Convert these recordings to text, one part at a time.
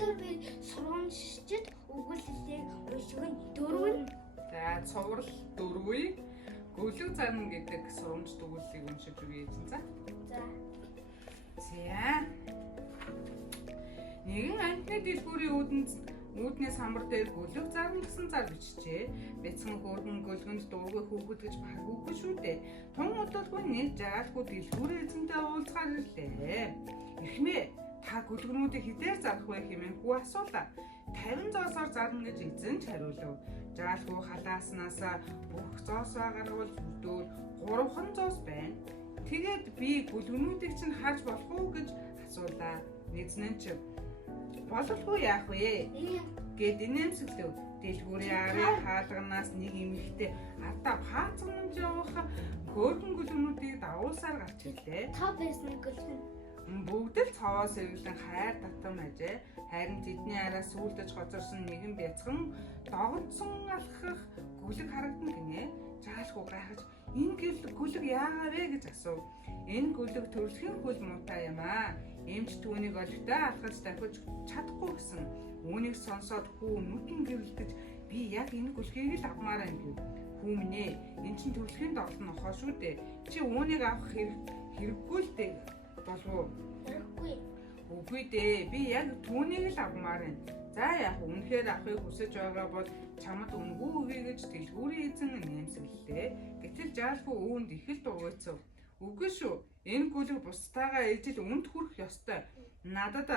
Өнөөдөр би сургамжид өгүүлэлтийг уншиг нь 4. За цуврал 4-ийг гөлөг зарна гэдэг сургамжид өгүүлэлтийг уншиж өгье эзэн. За. За. Нэгэн анхны дэлгүүрийн үүдний самбар дээр гөлөг зарна гэсэн зар бичжээ. Бяцхан хөөргөн гөлгөнд дургүй хүүхэд гэж баг үгүй шүү дээ. Тун удалгүй нэг жаалгүй дэлгүүрийн эзэнтэй уулзгаар ирлээ. Эхмээ та гөлгөнүүдийг хэдээр зарах вэ хэмээн хүү асуулаа. 50 зоосоор зарна гэж эзэн ч хариулав. Жаалгүй халааснасаа бүх зоосоо гаргавал өдөр 3 зоос байна. Тэгээд би гөлгөнүүдийг чинь хааж болох уу гэж асуулаа. Эзэн ч болохгүй яах вэ? Гэт инээмсэглэв. Дэлгүүрийн арын хаалганаас нэг эмэгтэй ардаа хаацгамж явах хөөргөн гөлгөнүүдийг дагуулсаар гарч ирлээ. Та байсан гөлгөн. Бүгд л цаваа сэргэлэн хайр татам ажээ. Харин тэдний араас сүулдэж гоцорсон нэгэн бяцхан догдсон алхах гөлөг харагдана гинэ. Жаалгүй гайхаж энэ гөлөг яагаа вэ гэж асуув. Энэ гөлөг төрөлхийн хөл муутай юм аа. Эмч түүнийг олигтой алхаж давхиж чадахгүй гэсэн. Үүнийг сонсоод хүү нүдэн гэрэлтэж би яг энэ гөлгийг л авмаар юм гэв. Хүү минь ээ, энэ чинь төрөлхийн доголд нохоо шүү дээ. Чи үүнийг авах хэрэггүй л дээ. Болов Хэрэггүй. Үгүй дээ. Би яг түүнийг л авмаар байна. За яг үнэхээр авахыг хүсэж байгаа бол чамд үнгүй өгье гэж дэлгүүрийн эзэн нэмсгэлээ. Гэтэл жаалгүй үүнд их л дургуйцав. Үгүй шүү. Энэ гөлөг бусдаагаа ижил үнд хүрэх ёстой. Надад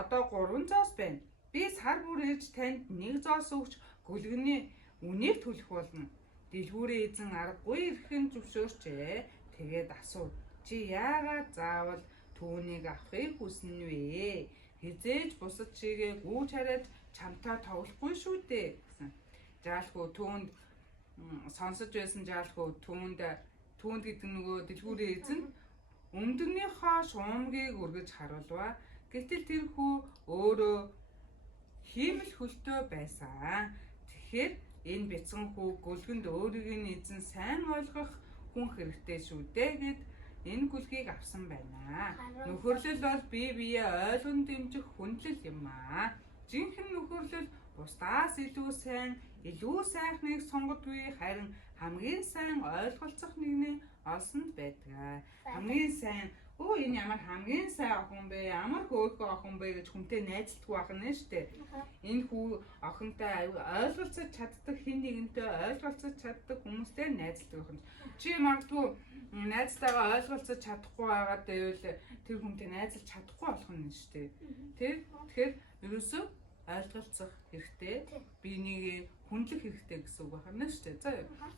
одоо 3 зоос байна. Би сар бүр ээж танд 1 зоос өгч гөлгөний үнийг төлөх болно. Дэлгүүрийн эзэн аргагүй эрхэн зөвшөөрчээ. Тэгээд асуув. Чи яагаад заавал түүнийг авахыг хүснэ вэ? Хизээж бусад чигээ гүйж хараад чамтай тоглохгүй шүү дээ гэсэн. Жаалгүй түүнд сонсож байсан жаалгүй түүнд гэдэг нөгөө дэлгүүрийн эзэн өмдөгнийхөө шуумгийг өргөж харуулва. Гэтэл тэр хүү өөрөө хиймэл хөлтөө байсан. Тэгэхээр энэ бяцхан хүү гөлгөнд өөрийг нь эзэн сайн ойлгох хүн хэрэгтэй шүү дээ гэд энэ гөлгийг авсан байна. Нөхөрлөл бол бие биеэ ойлгон дэмжих хүндлэл юм аа. Жинхэнэ нөхөрлөл бусдаас илүү сайхныг сонгодгүй, харин хамгийн сайн ойлголцох нэгний олсонд байдаг. Хамгийн сайн энэ ямар хамгийн сайн охин бэ? Ямар хөөрхөн охин бэ гэж хүнтэй найзлдаг байна шүү дээ. Энэ хүү охинтой ойлголцож чаддаг, хэн нэгэнтэй ойлголцож чаддаг хүмүүстэй найзлдаг байна. Чи магадгүй найзтайгаа ойлголцож чадахгүй байгаад байвал тэр хүнтэй найзлж чадахгүй болох нь шүү дээ. Тэгэхээр ерөөсөө ойлголцох хэрэгтэй. Биенийг хүндлэх хэрэгтэй гэсэн үг байна шүү дээ. За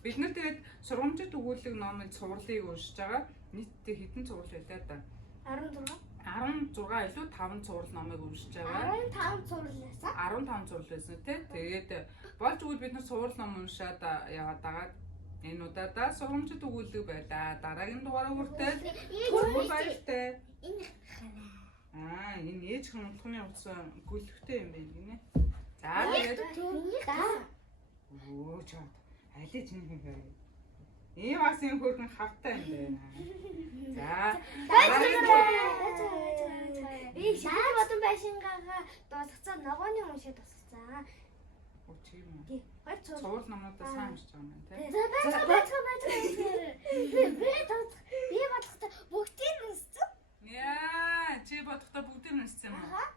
бид нар тэгээд сургамжид өгүүлэг номын цувралыг уншиж байгаа. Нийтдээ хэдэн цуврал байлаа да? 16 илүү 5 цуврал номыг уншиж байгаа. 15 цувралаасаа 15 цуврал байсан тий. Тэгээд болж өгвөл бид нар цуврал ном уншаад яваад байгаа. Энэ удаадаа сургамжид өгүүлэг байлаа. Дараагийн дугаараа хүртэл түр баяртай. Энэ хараа. Энэ ээж хэмтлэхний утсан гөлөгтэй юм байна гинэ. За тэгээд өө чад алей чинь юм бэ? Ийм бас юм хөргөн хавтай юм байна. За би шаа бодон байшингаа дуусгацаа ногооны уншиж дуусгацаа. Өчиг юм. Тий. Цуврал номнуудаа сайн уншиж байгаа юм тий. Би бодохдоо бүгдийг нь уншсан. Яа, чи бодохдоо бүгдийг нь уншсан юм уу?